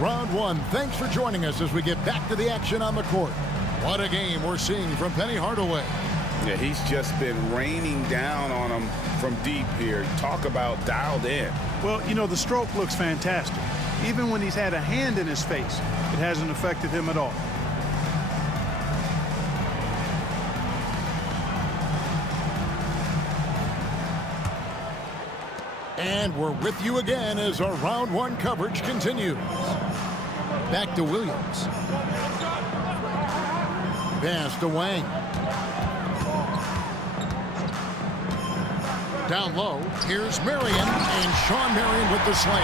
round one. Thanks for joining us as we get back to the action on the court. What a game we're seeing from Penny Hardaway. Yeah, he's just been raining down on him from deep here. Talk about dialed in. Well, you know, the stroke looks fantastic. Even when he's had a hand in his face, it hasn't affected him at all. And we're with you again as our round one coverage continues. Back to Williams. Pass to Wang. Down low, here's Marion, and Sean Marion with the slam.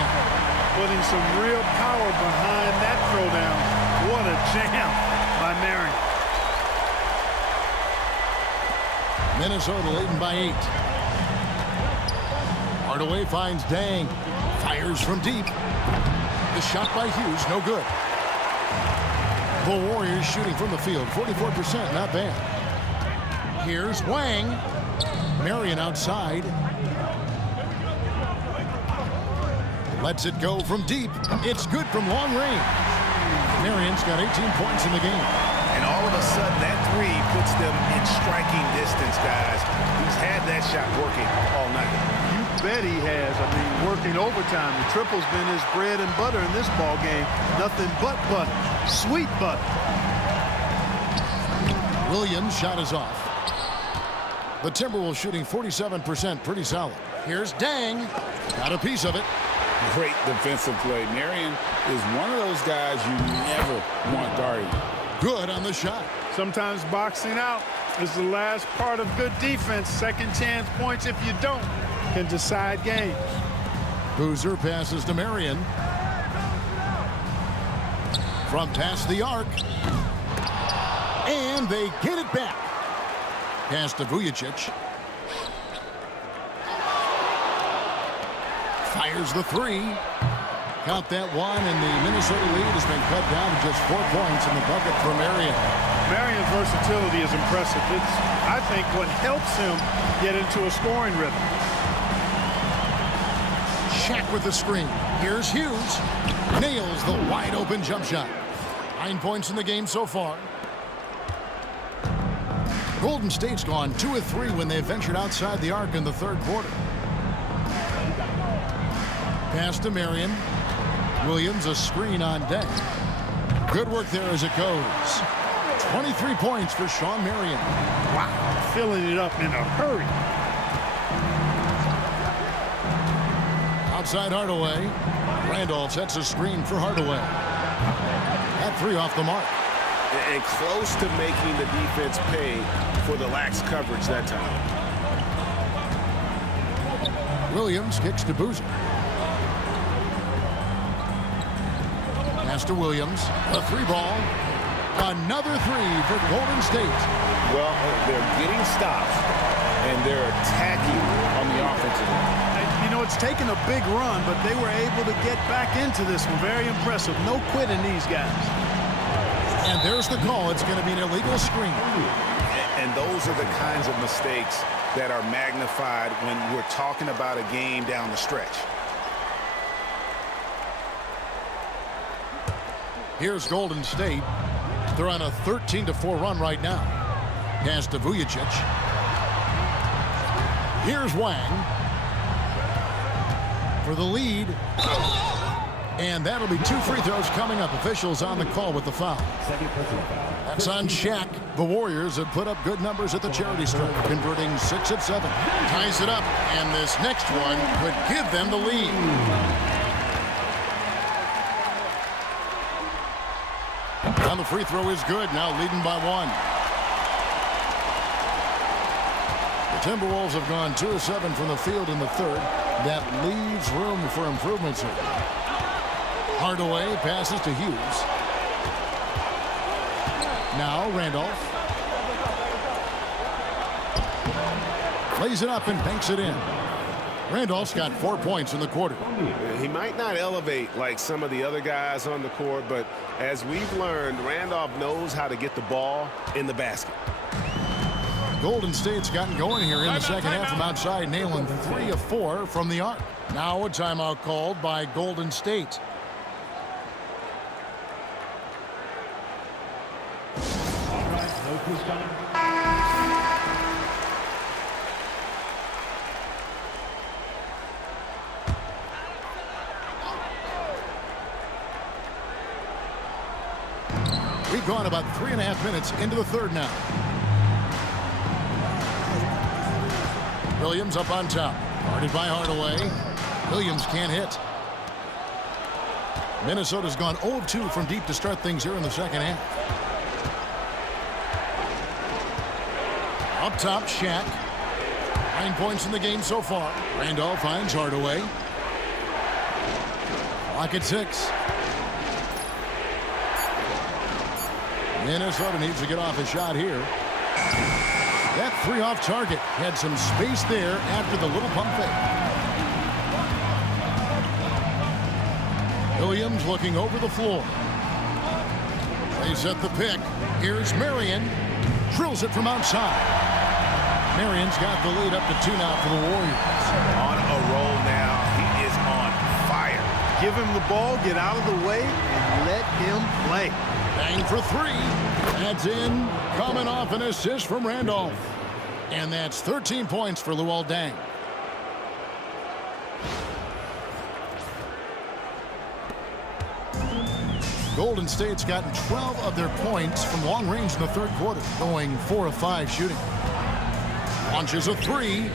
Putting some real power behind that throwdown. What a jam by Marion. Minnesota leading by 8. Hardaway finds Dang. Fires from deep. The shot by Hughes, no good. The Warriors shooting from the field, 44%, not bad. Here's Wang. Marion outside. Lets it go from deep. It's good from long range. Marion's got 18 points in the game. And all of a sudden, that three puts them in striking distance, guys. He's had that shot working all night. You bet he has. I mean, working overtime. The triple's been his bread and butter in this ball game. Nothing but butter. Sweet butter. Williams' shot is off. The Timberwolves shooting 47%, pretty solid. Here's Dang. Got a piece of it. Great defensive play. Marion is one of those guys you never want guarding. Good on the shot. Sometimes boxing out is the last part of good defense. Second chance points, if you don't, can decide games. Boozer passes to Marion. From past the arc. And they get it back. Pass to Vujacic. Fires the three. Count that one, and the Minnesota lead has been cut down to just 4 points in the bucket for Marion. Marion's versatility is impressive. It's, I think, what helps him get into a scoring rhythm. Shaq with the screen. Here's Hughes. Nails the wide-open jump shot. 9 points in the game so far. Golden State's gone 2 of 3 when they ventured outside the arc in the third quarter. Pass to Marion. Williams, a screen on deck. Good work there as it goes. 23 points for Sean Marion. Wow, filling it up in a hurry. Outside Hardaway. Randolph sets a screen for Hardaway. That three off the mark. And close to making the defense pay for the lax coverage that time. Williams kicks to Boozer. Pass to Williams. A three ball. Another three for Golden State. Well, they're getting stops, and they're attacking on the offensive end. You know, it's taken a big run, but they were able to get back into this one. Very impressive. No quitting these guys. And there's the call. It's going to be an illegal screen. And those are the kinds of mistakes that are magnified when we're talking about a game down the stretch. Here's Golden State. They're on a 13-4 run right now. Pass to Vujacic. Here's Wang for the lead. And that'll be 2 free throws coming up. Officials on the call with the foul. That's on Shaq. The Warriors have put up good numbers at the charity stripe, converting 6 of 7. Ties it up, and this next one could give them the lead. And the free throw is good, now leading by 1. The Timberwolves have gone 2 of 7 from the field in the third. That leaves room for improvements here. Hardaway passes to Hughes. Now Randolph. Lays it up and banks it in. Randolph's got 4 points in the quarter. He might not elevate like some of the other guys on the court, but as we've learned, Randolph knows how to get the ball in the basket. Golden State's gotten going here in the second half from outside, nailing 3 of 4 from the arc. Now a timeout called by Golden State. We've gone about 3.5 minutes into the third now. Williams up on top. Guarded by Hardaway. Williams can't hit. Minnesota's gone 0 of 2 from deep to start things here in the second half. Up top, Shaq. 9 points in the game so far. Randolph finds Hardaway. Clock at 6. Minnesota needs to get off a shot here. That three off target had some space there after the little pump fake. Williams looking over the floor. They set the pick. Here's Marion. Drills it from outside. Marion's got the lead up to 2 now for the Warriors. On a roll now. He is on fire. Give him the ball, get out of the way, and let him play. Bang for 3. That's in. Coming off an assist from Randolph. And that's 13 points for Luol Deng. Golden State's gotten 12 of their points from long range in the third quarter, going 4 of 5 shooting. Launches a 3.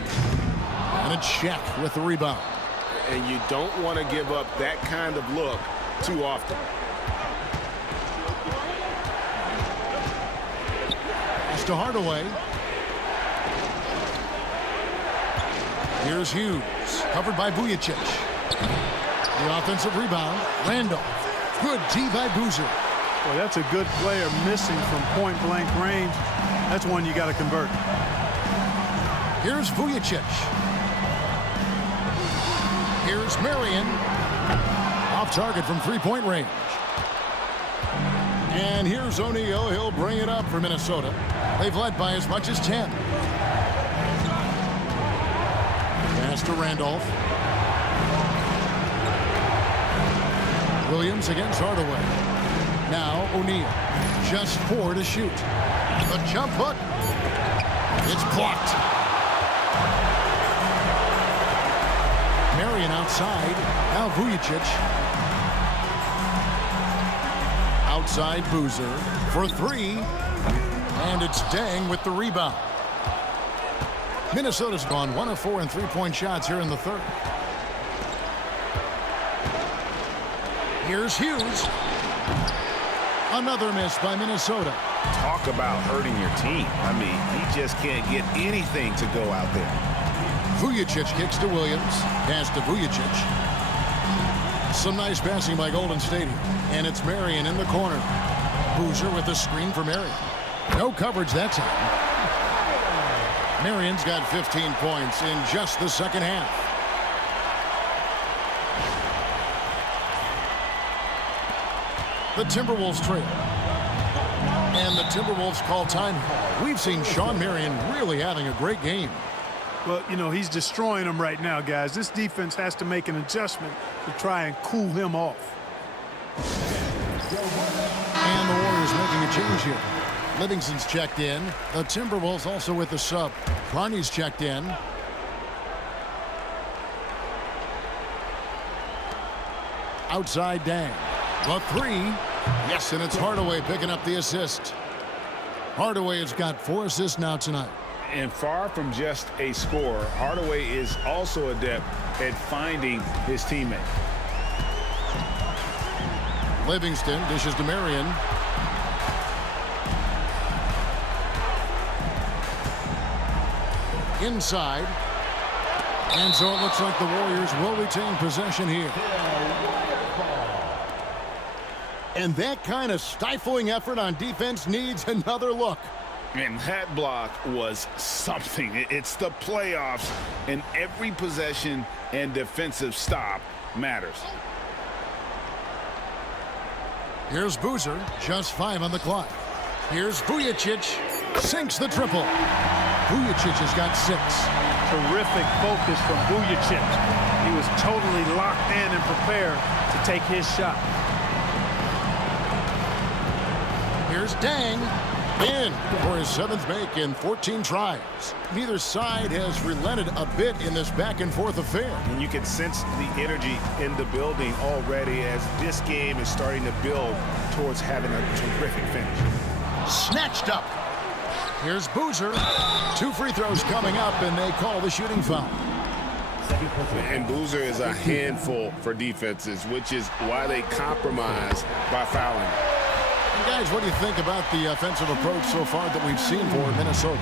And a check with the rebound. And you don't want to give up that kind of look too often. To Hardaway. Here's Hughes, covered by Vujacic. The offensive rebound, Randolph. Good D by Boozer. Boy, that's a good player missing from point-blank range. That's one you got to convert. Here's Vujacic. Here's Marion. Off target from three-point range. And here's O'Neal. He'll bring it up for Minnesota. They've led by as much as 10. Pass to Randolph. Williams against Hardaway. Now O'Neal. Just 4 to shoot. The jump hook. It's blocked. Marion outside. Now Vujacic. Outside Boozer for 3. And it's Deng with the rebound. Minnesota's gone 1 of 4 in three-point shots here in the third. Here's Hughes. Another miss by Minnesota. Talk about hurting your team. I mean, he just can't get anything to go out there. Vujacic kicks to Williams. Pass to Vujacic. Some nice passing by Golden State here. And it's Marion in the corner. Boozer with the screen for Marion. No coverage that time. Marion's got 15 points in just the second half. The Timberwolves trail. And the Timberwolves call time. We've seen Shawn Marion really having a great game. Well, you know, he's destroying them right now, guys. This defense has to make an adjustment to try and cool him off. And the Warriors making a change here. Livingston's checked in. The Timberwolves also with the sub. Carney's checked in. Outside Deng. The 3. Yes, and it's Hardaway picking up the assist. Hardaway has got 4 assists now tonight. And far from just a scorer, Hardaway is also adept at finding his teammate. Livingston dishes to Marion. Inside. And so it looks like the Warriors will retain possession here. And that kind of stifling effort on defense needs another look. And that block was something. It's the playoffs, and every possession and defensive stop matters. Here's Boozer, just 5 on the clock. Here's Vujacic, sinks the triple. Vujacic has got 6. Terrific focus from Vujacic. He was totally locked in and prepared to take his shot. Here's Deng. In for his 7th make in 14 tries. Neither side has relented a bit in this back-and-forth affair. And you can sense the energy in the building already as this game is starting to build towards having a terrific finish. Snatched up. Here's Boozer. 2 free throws coming up, and they call the shooting foul. And Boozer is a handful for defenses, which is why they compromise by fouling. And guys, what do you think about the offensive approach so far that we've seen for Minnesota?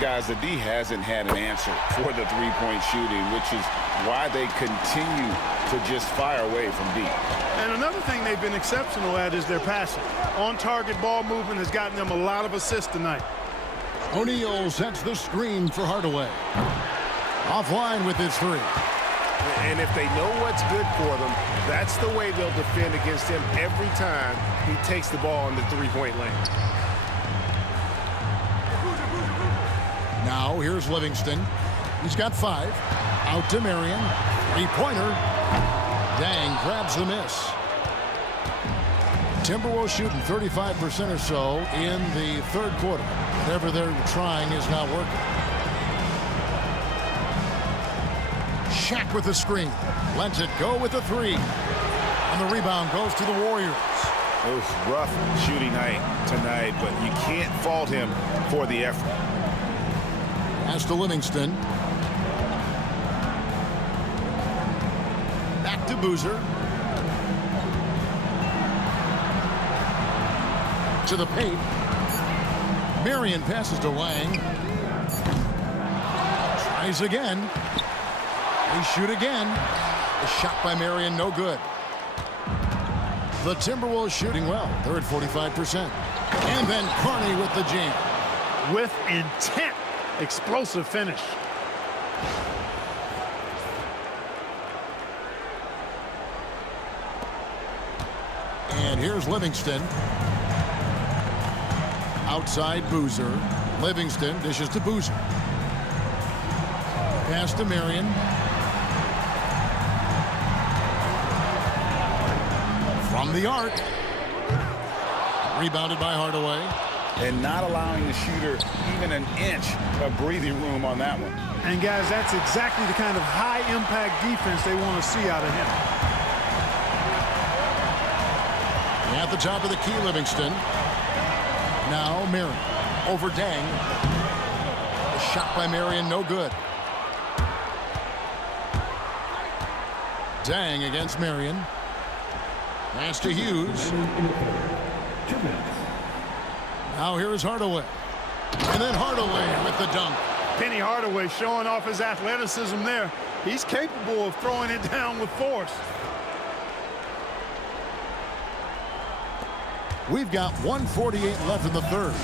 Guys, the D hasn't had an answer for the three-point shooting, which is why they continue to just fire away from deep. And another thing they've been exceptional at is their passing. On-target ball movement has gotten them a lot of assists tonight. O'Neal sets the screen for Hardaway. Offline with his 3. And if they know what's good for them, that's the way they'll defend against him every time he takes the ball in the three-point lane. Now here's Livingston. He's got 5. Out to Marion. 3-pointer. Dang grabs the miss. Timberwolves shooting 35% or so in the 3rd quarter. Whatever they're trying is not working. Shaq with the screen. Lets it go with the 3. And the rebound goes to the Warriors. Oof, rough shooting night tonight, but you can't fault him for the effort. Pass to Livingston. Back to Boozer. To the paint. Marion passes to Lang. Tries again. They shoot again. A shot by Marion, no good. The Timberwolves shooting well. They're at 45%. And then Carney with the jam. With intent. Explosive finish. And here's Livingston. Outside Boozer. Livingston dishes to Boozer. Pass to Marion. From the arc. Rebounded by Hardaway. And not allowing the shooter even an inch of breathing room on that one. And guys, that's exactly the kind of high-impact defense they want to see out of him. At the top of the key, Livingston. Now Marion over Dang. A shot by Marion, no good. Dang against Marion. Pass to Hughes. Now here is Hardaway. And then Hardaway with the dunk. Penny Hardaway showing off his athleticism there. He's capable of throwing it down with force. We've got 1:48 left in the 3rd.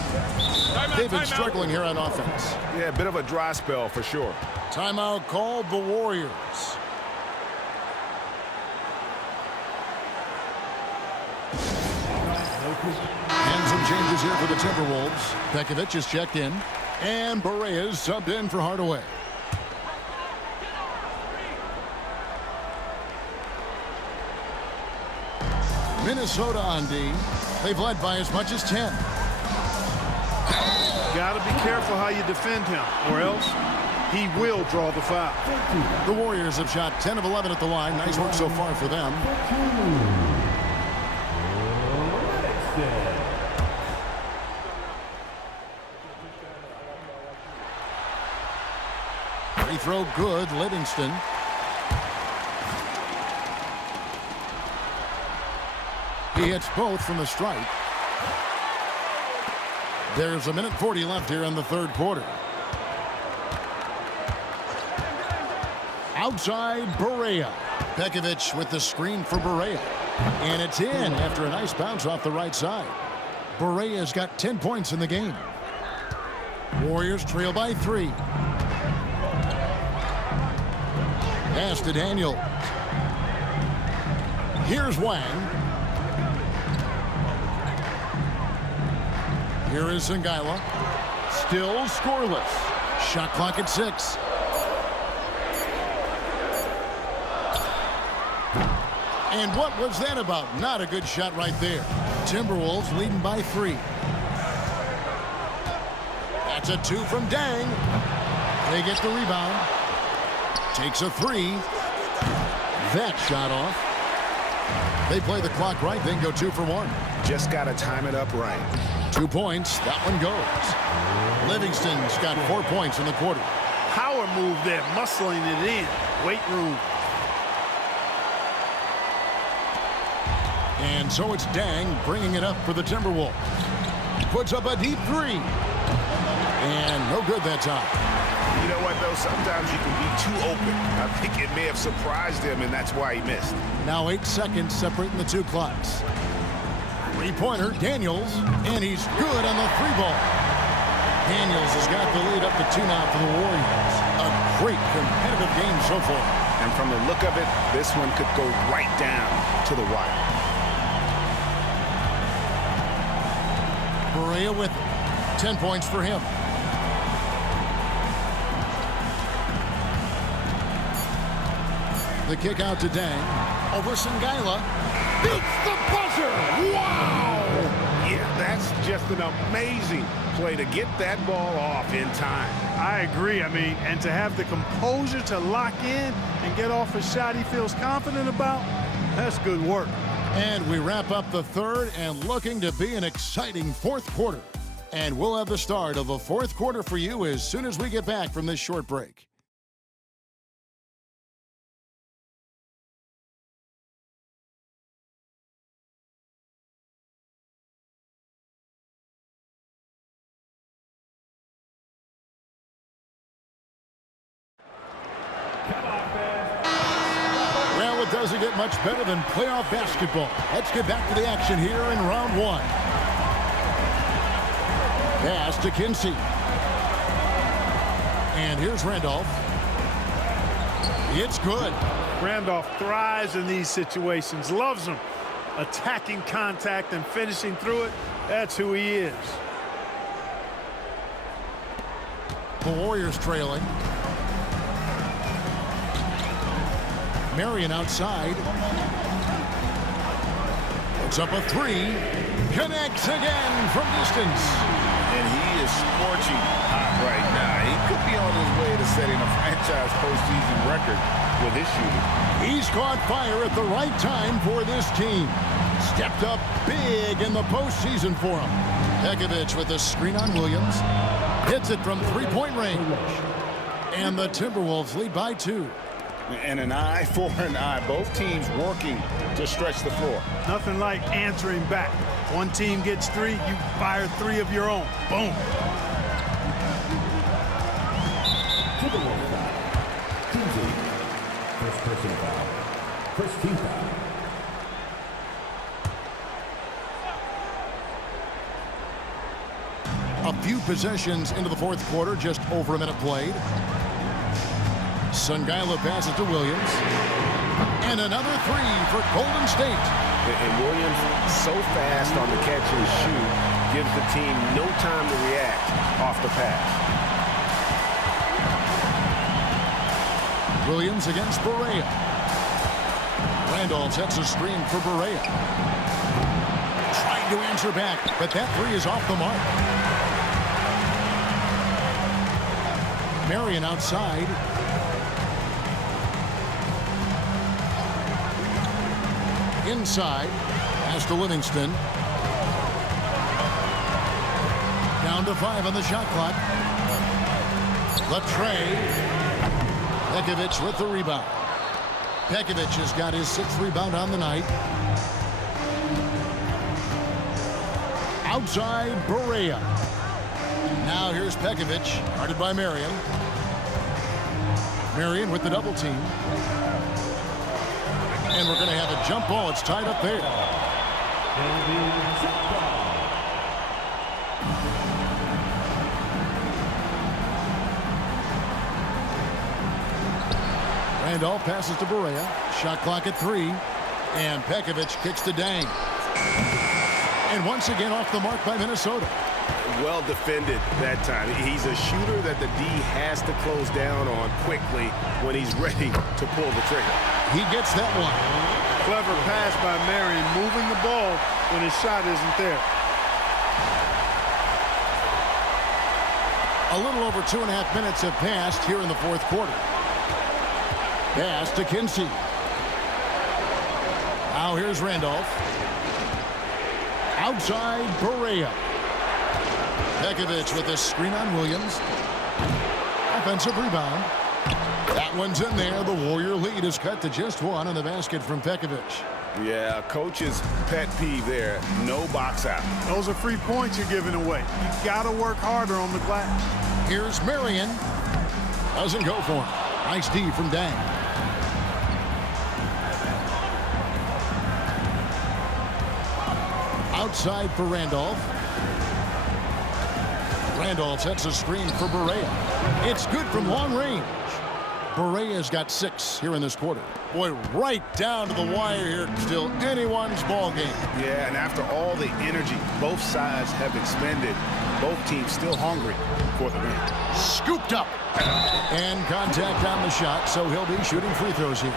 They've been struggling here on offense. Yeah, a bit of a dry spell for sure. Timeout called the Warriors. And some changes here for the Timberwolves. Pekovic is checked in. And Barea is subbed in for Hardaway. Minnesota on D. They've led by as much as 10. Got to be careful how you defend him, or else he will draw the foul. The Warriors have shot 10 of 11 at the line. Nice work so far for them. Free throw good, Livingston. He hits both from the stripe. There's 1:40 left here in the 3rd quarter. Outside Barea. Pekovic with the screen for Barea. And it's in after a nice bounce off the right side. Barea's got 10 points in the game. Warriors trail by 3. Pass to Daniel. Here's Wang. Here is Sengaila. Still scoreless. Shot clock at 6. And what was that about? Not a good shot right there. Timberwolves leading by 3. That's a 2 from Dang. They get the rebound. Takes a 3. That shot off. They play the clock right, then go 2 for 1. Just got to time it up right. 2 points. That one goes. Livingston's got 4 points in the quarter. Power move there, muscling it in. Weight room. And so it's Dang bringing it up for the Timberwolves. Puts up a deep 3. And no good that time. You know what, though? Sometimes you can be too open. I think it may have surprised him, and that's why he missed. Now 8 seconds separating the two clocks. Three-pointer, Daniels, and he's good on the 3-ball. Daniels has got the lead up to 2 now for the Warriors. A great competitive game so far. And from the look of it, this one could go right down to the wire. Berea with it. 10 points for him. The kick out to Dang. Over Sangaila. Beats the buzzer! Wow! Yeah, that's just an amazing play to get that ball off in time. I agree. I mean, and to have the composure to lock in and get off a shot he feels confident about, that's good work. And we wrap up the third and looking to be an exciting fourth quarter. And we'll have the start of the fourth quarter for you as soon as we get back from this short break. Well, it doesn't get much better than playoff basketball. Let's get back to the action here in round 1. Pass to Kinsey. And here's Randolph. It's good. Randolph thrives in these situations, loves them. Attacking contact and finishing through it, that's who he is. The Warriors trailing. Marion outside. Puts up a 3. Connects again from distance. And he is scorching hot right now. He could be on his way to setting a franchise postseason record with his shooting. He's caught fire at the right time for this team. Stepped up big in the postseason for him. Pekovic with a screen on Williams. Hits it from 3-point range. And the Timberwolves lead by 2. And an eye for an eye. Both teams working to stretch the floor. Nothing like answering back. One team gets 3, you fire 3 of your own. Boom. First personal foul. First team foul. A few possessions into the fourth quarter, just over a minute played. Sangaila passes to Williams. And another 3 for Golden State. And Williams, so fast on the catch and shoot, gives the team no time to react off the pass. Williams against Berea. Randolph sets a screen for Berea. Trying to answer back, but that 3 is off the mark. Marion outside. Inside. Pass to Livingston. Down to 5 on the shot clock. Latrey. Pekovic with the rebound. Pekovic has got his 6th rebound on the night. Outside, Berea. Now here's Pekovic, guarded by Marion. Marion with the double team. And we're going to have a jump ball. It's tied up there. Randolph passes to Berea. Shot clock at 3. And Pekovic kicks to Dang. And once again off the mark by Minnesota. Well defended that time. He's a shooter that the D has to close down on quickly when he's ready to pull the trigger. He gets that one. Clever pass by Marion, moving the ball when his shot isn't there. A little over 2.5 minutes have passed here in the fourth quarter. Pass to Kinsey. Now here's Randolph. Outside Berea. Pekovic with a screen on Williams. Offensive rebound. That one's in there. The Warrior lead is cut to just one on the basket from Pekovic. Yeah, coach's pet peeve there. No box out. Those are free points you're giving away. You got to work harder on the glass. Here's Marion. Doesn't go for him. Nice D from Dang. Outside for Randolph. Randolph sets a screen for Berea. It's good from long range. Berea's got 6 here in this quarter. Boy, right down to the wire here. Still anyone's ball game. Yeah, and after all the energy both sides have expended, both teams still hungry for the win. Scooped up. And contact on the shot, so he'll be shooting free throws here.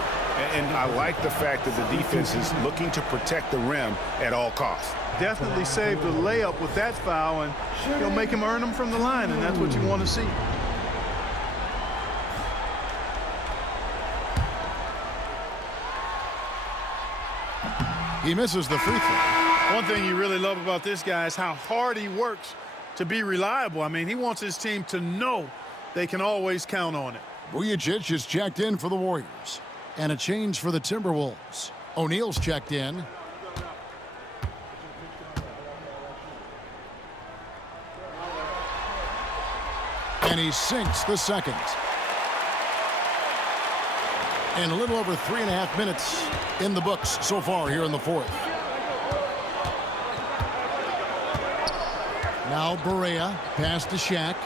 And I like the fact that the defense is looking to protect the rim at all costs. Definitely saved a layup with that foul, and he'll make him earn them from the line, and that's what you want to see. He misses the free throw. One thing you really love about this guy is how hard he works to be reliable. I mean, he wants his team to know they can always count on it. Vujacic is checked in for the Warriors. And a change for the Timberwolves. O'Neal's checked in. And he sinks the second. And a little over 3.5 minutes in the books so far here in the fourth. Now Berea, pass to Shaq.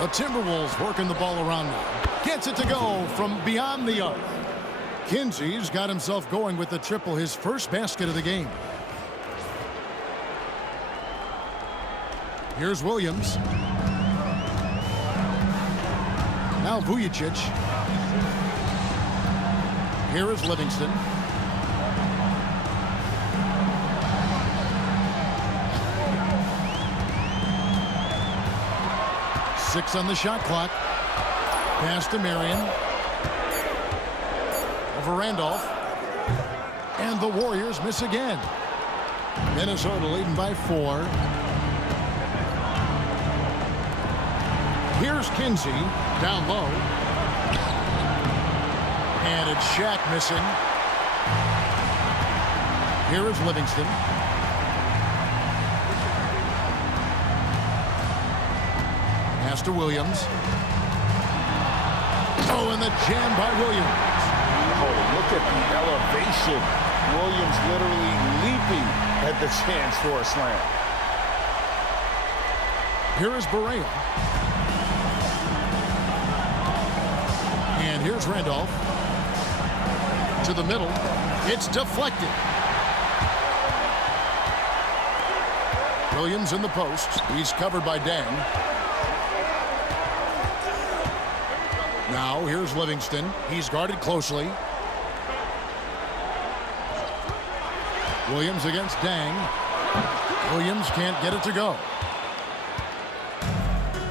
The Timberwolves working the ball around now. Gets it to go from beyond the arc. Kinsey's got himself going with the triple, his first basket of the game. Here's Williams. Now Vujacic. Here is Livingston. Six on the shot clock. Pass to Marion. Over Randolph. And the Warriors miss again. Minnesota leading by 4. Here's Kinsey down low. And it's Shaq missing. Here is Livingston. Pass to Williams. Oh, and the jam by Williams. Oh, look at the elevation. Williams literally leaping at the chance for a slam. Here is Berea. And here's Randolph. To the middle. It's deflected. Williams in the post. He's covered by Dang. Now here's Livingston. He's guarded closely. Williams against Dang. Williams can't get it to go.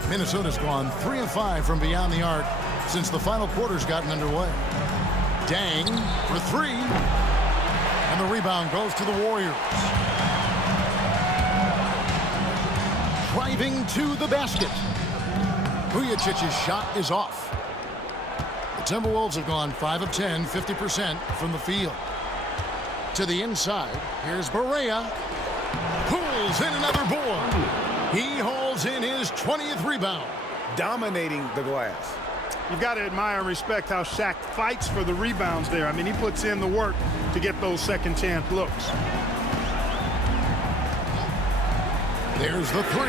Minnesota's gone 3 of 5 from beyond the arc since the final quarter's gotten underway. Dang for 3. And the rebound goes to the Warriors. Driving to the basket. Vujacic's shot is off. The Timberwolves have gone 5 of 10, 50% from the field. To the inside, here's Berea. Pulls in another board. He hauls in his 20th rebound. Dominating the glass. You've got to admire and respect how Shaq fights for the rebounds there. I mean, he puts in the work to get those second chance looks. There's the 3.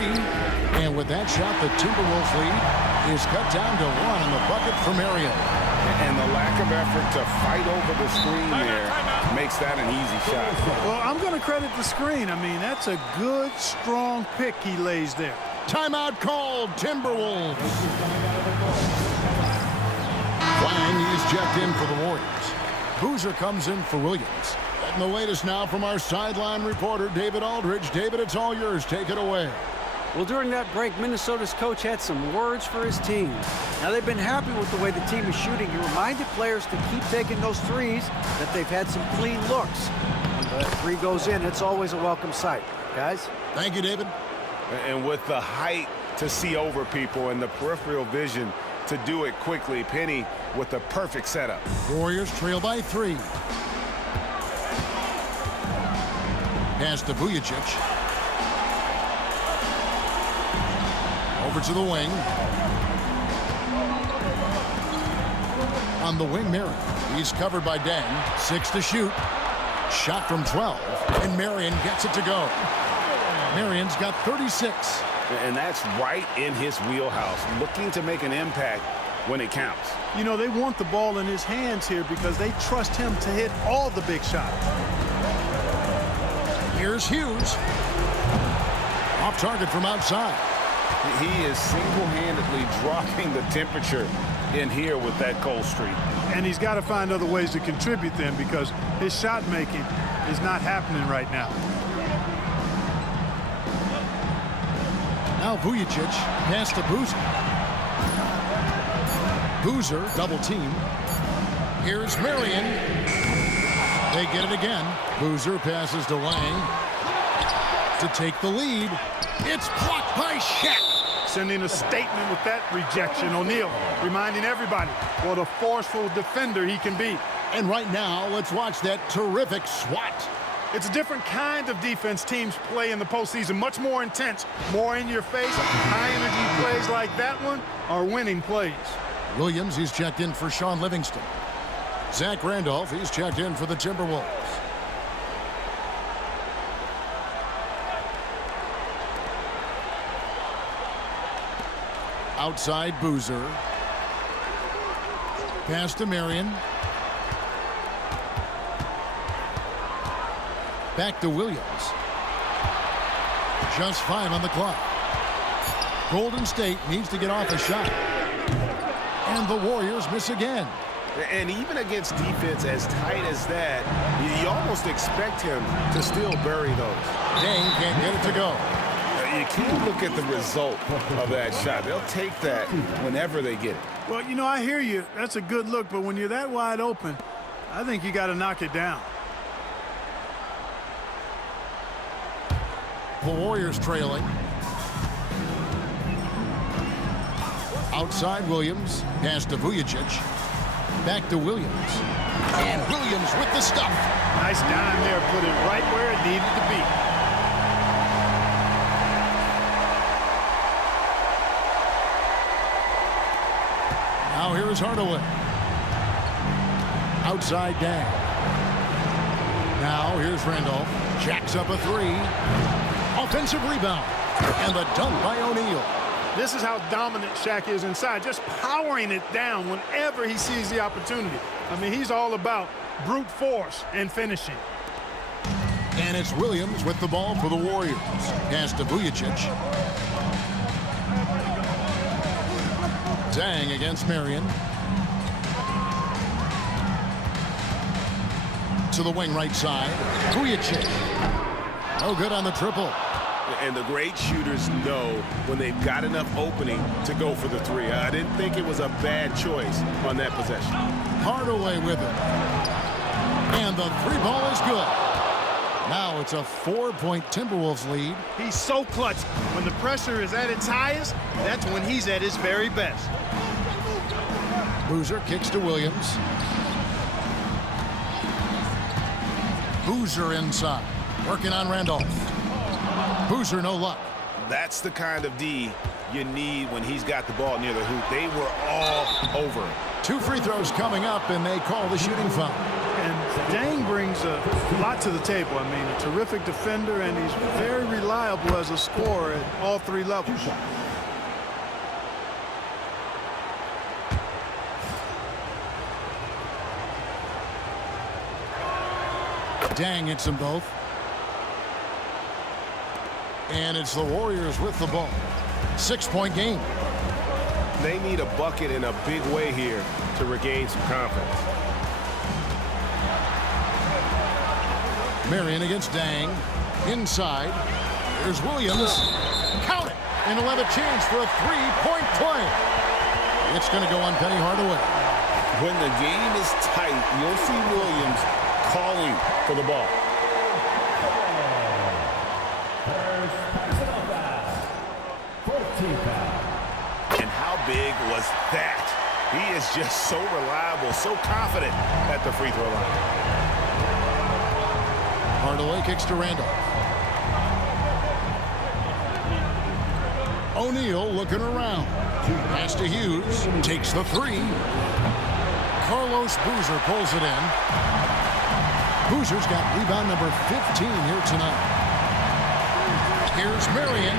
And with that shot, the Timberwolves lead is cut down to 1 on the bucket for Marion. And the lack of effort to fight over the screen there makes that an easy shot. Well, I'm going to credit the screen. I mean, that's a good, strong pick he lays there. Timeout called, Timberwolves. Lang is checked in for the Warriors. Boozer comes in for Williams. Getting the latest now from our sideline reporter, David Aldridge. David, it's all yours. Take it away. Well, during that break, Minnesota's coach had some words for his team. Now, they've been happy with the way the team is shooting. He reminded players to keep taking those threes, that they've had some clean looks. When the three goes in, it's always a welcome sight. Guys? Thank you, David. And with the height to see over people and the peripheral vision to do it quickly, Penny with the perfect setup. Warriors trail by 3. Pass to Vujacic. Over to the wing. On the wing, Marion. He's covered by Dang. 6 to shoot. Shot from 12. And Marion gets it to go. Marion's got 36. And that's right in his wheelhouse, looking to make an impact when it counts. You know, they want the ball in his hands here because they trust him to hit all the big shots. Here's Hughes. Off target from outside. He is single-handedly dropping the temperature in here with that cold streak. And he's got to find other ways to contribute then because his shot making is not happening right now. Now Vujacic, pass to Boozer. Boozer, double team. Here's Marion. They get it again. Boozer passes to Lang to take the lead. It's blocked by Shaq. Sending a statement with that rejection. O'Neal reminding everybody what a forceful defender he can be. And right now, let's watch that terrific swat. It's a different kind of defense teams play in the postseason. Much more intense, more in your face. High-energy plays like that one are winning plays. Williams, he's checked in for Sean Livingston. Zach Randolph, he's checked in for the Timberwolves. Outside Boozer. Pass to Marion. Back to Williams. Just 5 on the clock. Golden State needs to get off a shot. And the Warriors miss again. And even against defense as tight as that, you almost expect him to still bury those. Dang can't get it to go. You can't look at the result of that shot. They'll take that whenever they get it. Well, you know, I hear you. That's a good look, but when you're that wide open, I think you got to knock it down. The Warriors trailing. Outside Williams. Pass to Vujacic. Back to Williams. And Williams with the stuff. Nice dime there. Put it right where it needed to be. Now here is Hardaway. Outside Dang. Now here's Randolph. Jacks up a 3. Offensive rebound. And the dunk by O'Neal. This is how dominant Shaq is inside, just powering it down whenever he sees the opportunity. I mean, he's all about brute force and finishing. And it's Williams with the ball for the Warriors. Pass to Vujacic. Dang against Marion. To the wing right side. Vujacic. No good on the triple. And the great shooters know when they've got enough opening to go for the 3. I didn't think it was a bad choice on that possession. Hardaway with it. And the 3 ball is good. Now it's a 4-point Timberwolves lead. He's so clutch. When the pressure is at its highest, that's when he's at his very best. Boozer kicks to Williams. Boozer inside. Working on Randolph. Boozer, no luck. That's the kind of D you need when he's got the ball near the hoop. They were all over it. 2 free throws coming up, and they call the shooting foul. And Dang brings a lot to the table. I mean, a terrific defender, and he's very reliable as a scorer at all 3 levels. Dang hits them both. And it's the Warriors with the ball. 6-point game. They need a bucket in a big way here to regain some confidence. Marion against Dang. Inside. Here's Williams. Count it. And he'll have a chance for a three-point play. It's going to go on Penny Hardaway. When the game is tight, you'll see Williams calling for the ball. And how big was that? He is just so reliable, so confident at the free throw line. Hardaway kicks to Randall. O'Neal looking around. Pass to Hughes. Takes the three. Carlos Boozer pulls it in. Boozer's got rebound number 15 here tonight. Here's Marion.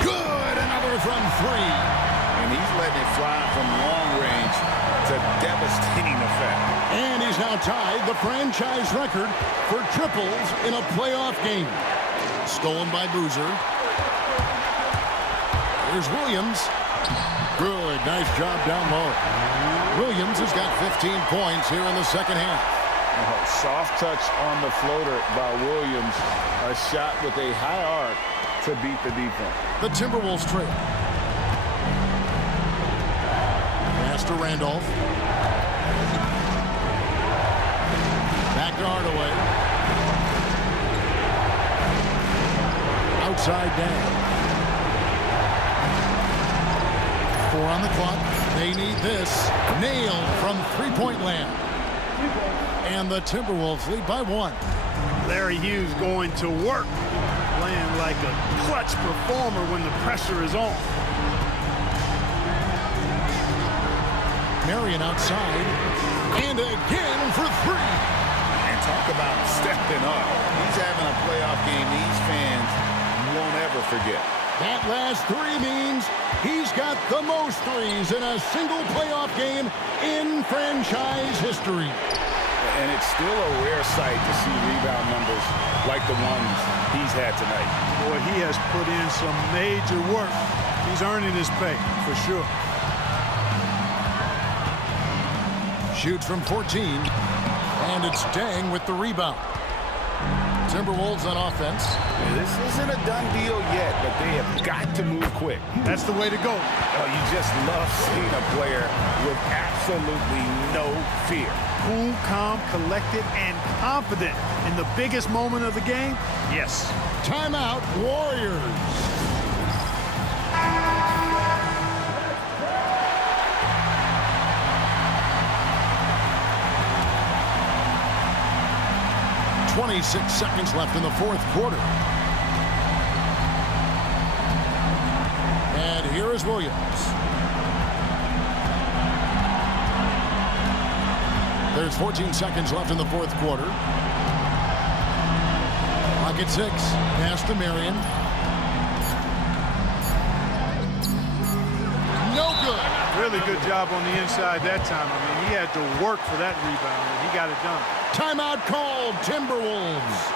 Good. Another from three. And he's letting it fly from long range to devastating effect. And he's now tied the franchise record for triples in a playoff game. Stolen by Boozer. Here's Williams. Good. Nice job down low. Williams has got 15 points here in the second half. Soft touch on the floater by Williams. A shot with a high arc to beat the defense. The Timberwolves trail. Pass to Randolph. Back to Hardaway. Outside down. 4 on the clock. They need this. Nailed from three-point land. And the Timberwolves lead by 1. Larry Hughes going to work, playing like a clutch performer when the pressure is on. Marion outside. And again for 3. And talk about stepping up. He's having a playoff game these fans won't ever forget. That last 3 means he's got the most threes in a single playoff game in franchise history. And it's still a rare sight to see rebound numbers like the ones he's had tonight. Boy, he has put in some major work. He's earning his pay, for sure. Shoots from 14. And it's Dang with the rebound. Timberwolves on offense. This isn't a done deal yet, but they have got to move quick. That's the way to go. Oh, you just love seeing a player with absolutely no fear. Cool, calm, collected, and confident in the biggest moment of the game? Yes. Timeout, Warriors. .26 seconds left in the fourth quarter. And here is Williams. There's 14 seconds left in the fourth quarter. Clock at 6. Pass to Marion. No good. Really good job on the inside that time. I mean, he had to work for that rebound, and he got it done. Timeout called, Timberwolves.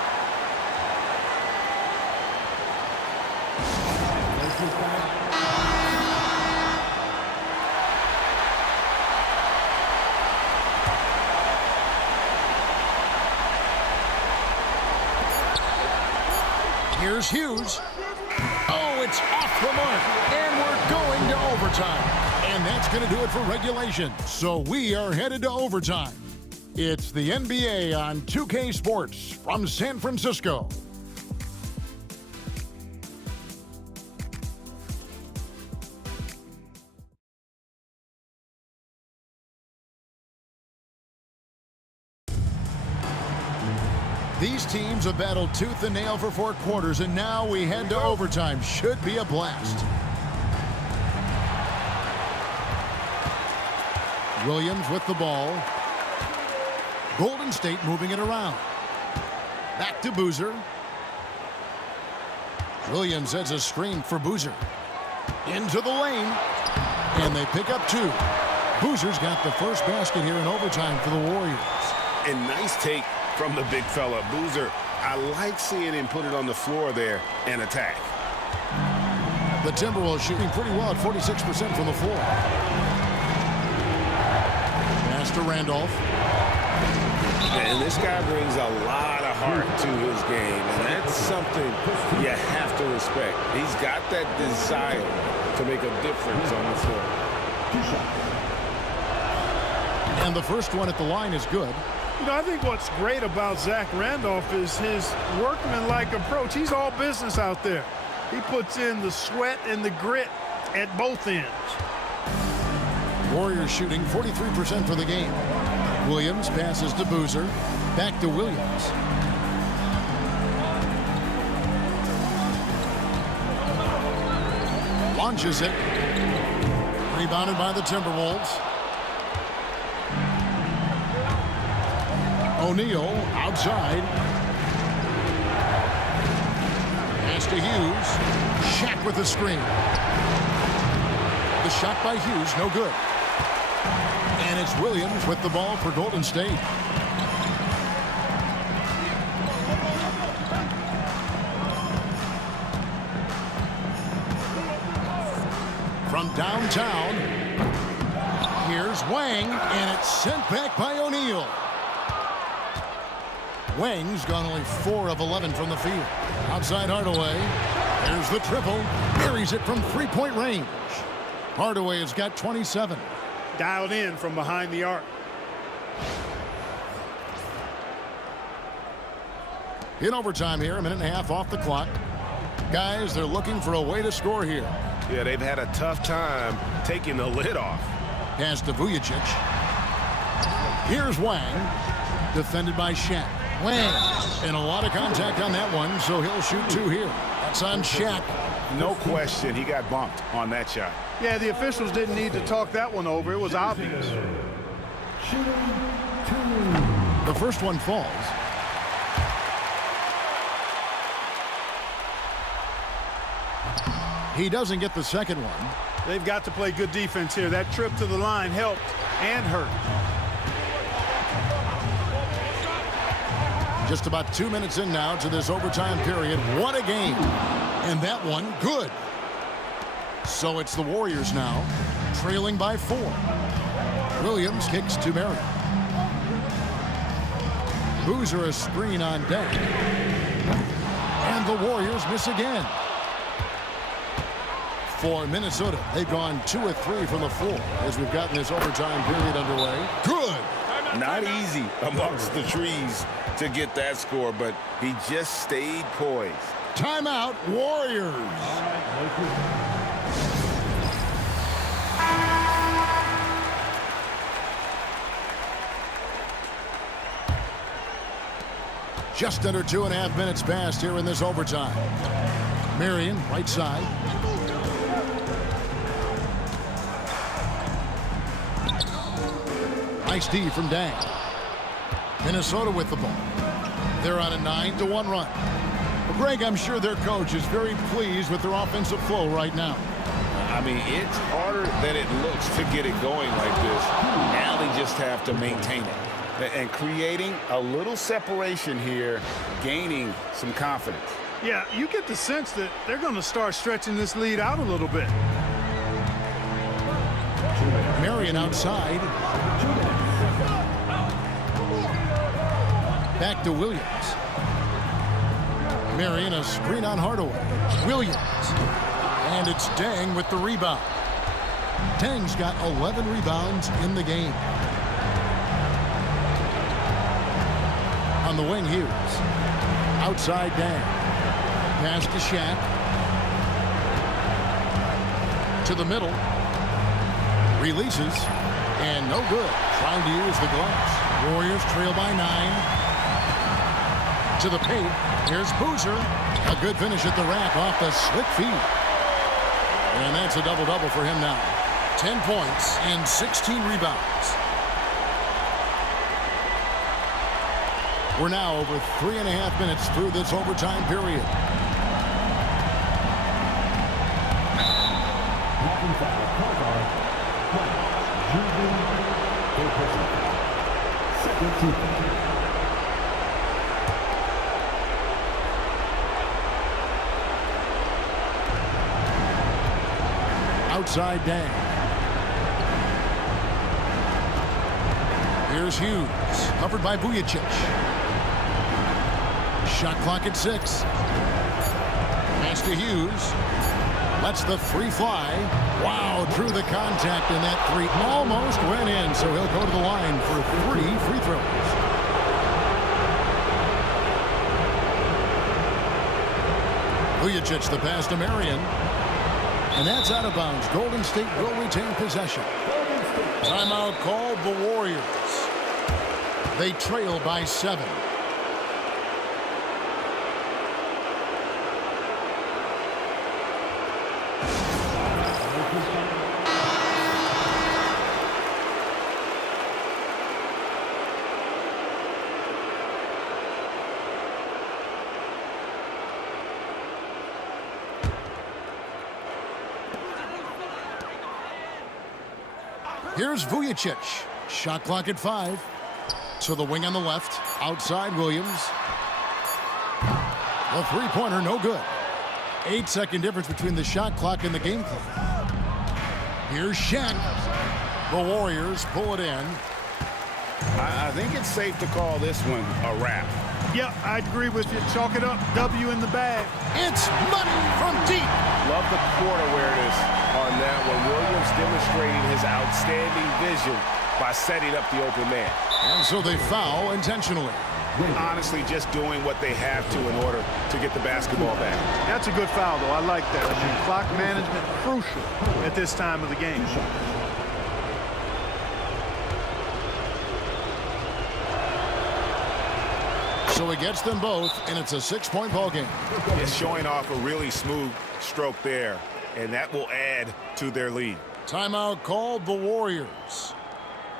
Here's Hughes. Oh, it's off the mark. And we're going to overtime. And that's going to do it for regulation. So we are headed to overtime. It's the NBA on 2K Sports from San Francisco. These teams have battled tooth and nail for 4 quarters, and now we head to overtime. Should be a blast. Williams with the ball. Golden State moving it around. Back to Boozer. Williams has a screen for Boozer. Into the lane. And they pick up 2. Boozer's got the first basket here in overtime for the Warriors. And nice take from the big fella. Boozer, I like seeing him put it on the floor there and attack. The Timberwolves shooting pretty well at 46% from the floor. Pass to Randolph. And this guy brings a lot of heart to to his game, and that's something you have to respect. He's got that desire to make a difference on the floor. And the first one at the line is good. You know, I think what's great about Zach Randolph is his workmanlike approach. He's all business out there. He puts in the sweat and the grit at both ends. Warriors shooting 43% for the game. Williams passes to Boozer. Back to Williams. Launches it. Rebounded by the Timberwolves. O'Neal outside. Pass to Hughes. Shaq with the screen. The shot by Hughes, no good. And it's Williams with the ball for Golden State. From downtown, here's Wang, and it's sent back by O'Neal. Wang's gone only 4 of 11 from the field. Outside Hardaway. There's the triple. Carries it from three-point range. Hardaway has got 27. Dialed in from behind the arc. In overtime here, a minute and a half off the clock. Guys, they're looking for a way to score here. Yeah, they've had a tough time taking the lid off. Pass to Vujacic. Here's Wang. Defended by Shaq. Wang. And a lot of contact on that one, so he'll shoot 2 here. That's on Shaq. No question, he got bumped on that shot. Yeah, the officials didn't need to talk that one over. It was obvious. The first one falls. He doesn't get the second one. They've got to play good defense here. That trip to the line helped and hurt. Just about 2 minutes in now to this overtime period. What a game. And that one, good. So it's the Warriors now, trailing by 4. Williams kicks to Marion. Boozer a screen on deck. And the Warriors miss again. For Minnesota, they've gone 2 of 3 from the floor as we've gotten this overtime period underway. Good. Not easy amongst the trees to get that score, but he just stayed poised. Timeout, Warriors. Just under 2.5 minutes passed here in this overtime. Marion, right side. Nice D from Dang. Minnesota with the ball. They're on a 9-1 run. Well, Greg, I'm sure their coach is very pleased with their offensive flow right now. I mean, it's harder than it looks to get it going like this. Now they just have to maintain it. And creating a little separation here, gaining some confidence. Yeah, you get the sense that they're going to start stretching this lead out a little bit. Marion outside. Back to Williams. Marion a screen on Hardaway. Williams. And it's Dang with the rebound. Dang's got 11 rebounds in the game. On the wing, Hughes. Outside Dang. Pass to Shaq. To the middle. Releases. And no good. Trying to use the gloves. Warriors trail by 9. To the paint. Here's Boozer. A good finish at the rack off the slick feet. And that's a double-double for him now. 10 points and 16 rebounds. We're now over 3.5 minutes through this overtime period. Outside Dang. Here's Hughes, covered by Vujacic. Shot clock at 6. Pass to Hughes. Lets the 3 fly. Wow, drew the contact, and that 3 almost went in, so he'll go to the line for 3 free throws. Vujacic the pass to Marion. And that's out of bounds. Golden State will retain possession. Timeout called the Warriors. They trail by 7. Here's Vujacic. Shot clock at 5. To the wing on the left. Outside Williams. The three-pointer no good. 8-second difference between the shot clock and the game clock. Here's Shaq. The Warriors pull it in. I think it's safe to call this one a wrap. Yep, I'd agree with you. Chalk it up. W in the bag. It's money from deep. Love the court awareness on that one. Williams demonstrating his outstanding vision by setting up the open man. And so they foul intentionally. Honestly, just doing what they have to in order to get the basketball back. That's a good foul, though. I like that. I mean, clock management crucial at this time of the game. So he gets them both, and it's a 6-point ball game. It's showing off a really smooth stroke there, and that will add to their lead. Timeout called the Warriors.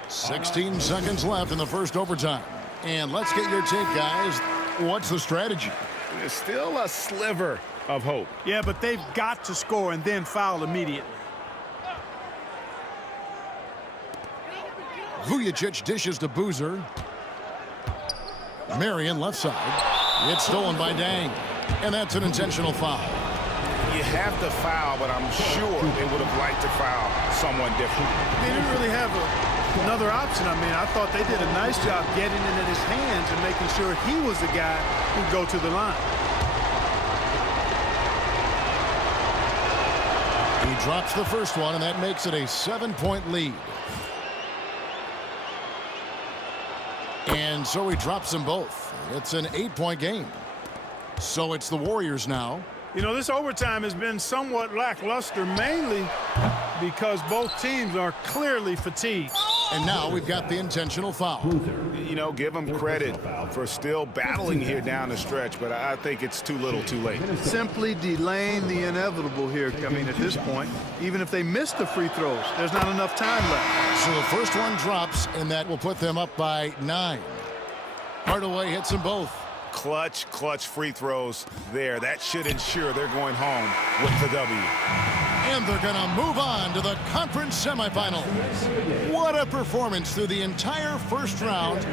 16 seconds left in the first overtime. And let's get your take, guys. What's the strategy? There's still a sliver of hope. Yeah, but they've got to score and then foul immediately. Vujacic dishes to Boozer. Marion left side. It's stolen by Dang. And that's an intentional foul. You have to foul, but I'm sure they would have liked to foul someone different. They didn't really have another option. I mean, I thought they did a nice job getting it in his hands and making sure he was the guy who'd go to the line. He drops the first one, and that makes it a 7-point lead. And so he drops them both. It's an 8-point game. So it's the Warriors now. You know, this overtime has been somewhat lackluster, mainly because both teams are clearly fatigued. And now we've got the intentional foul. You know, give them credit for still battling here down the stretch, but I think it's too little too late. Simply delaying the inevitable here. I mean, at this point, even if they miss the free throws, there's not enough time left. So the first one drops, and that will put them up by 9. Hardaway hits them both. Clutch free throws there. That should ensure they're going home with the W. And they're going to move on to the conference semifinals. What a performance through the entire first round.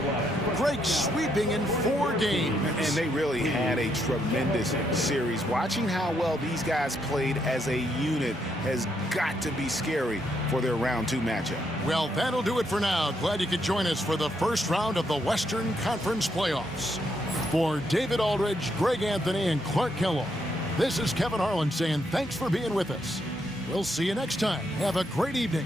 Drake sweeping in 4 games. And they really had a tremendous series. Watching how well these guys played as a unit has got to be scary for their round 2 matchup. Well, that'll do it for now. Glad you could join us for the first round of the Western Conference playoffs. For David Aldridge, Greg Anthony, and Clark Kellogg, this is Kevin Harlan saying thanks for being with us. We'll see you next time. Have a great evening.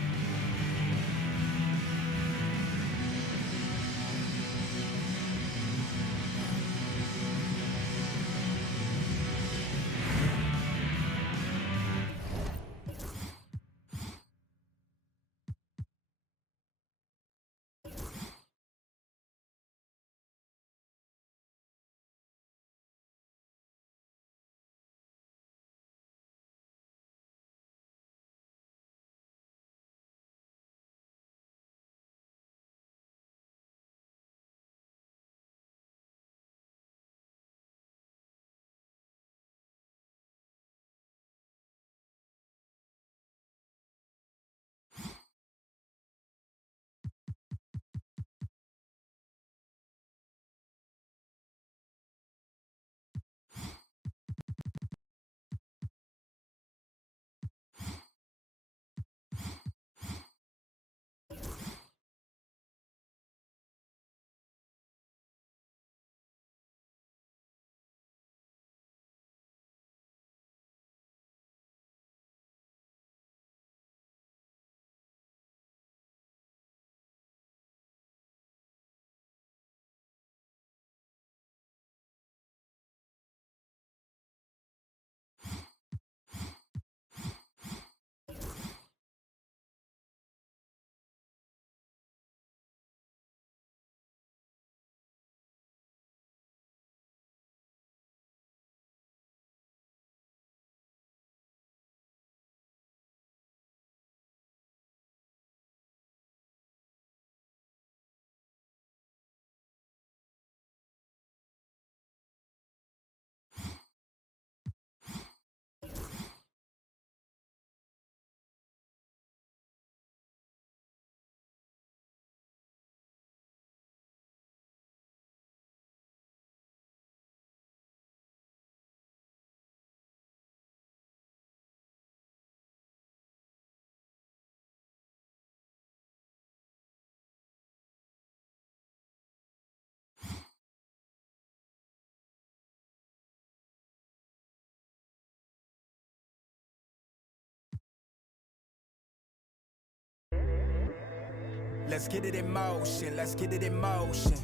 Let's get it in motion, let's get it in motion.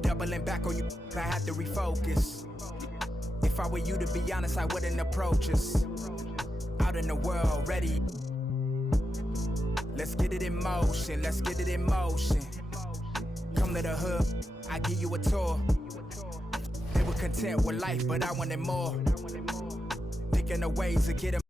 Doubling back on you, I had to refocus. If I were you, to be honest, I wouldn't approach us. Out in the world, ready. Let's get it in motion, let's get it in motion. Come to the hood, I give you a tour. They were content with life, but I wanted more. Thinking of ways to get them.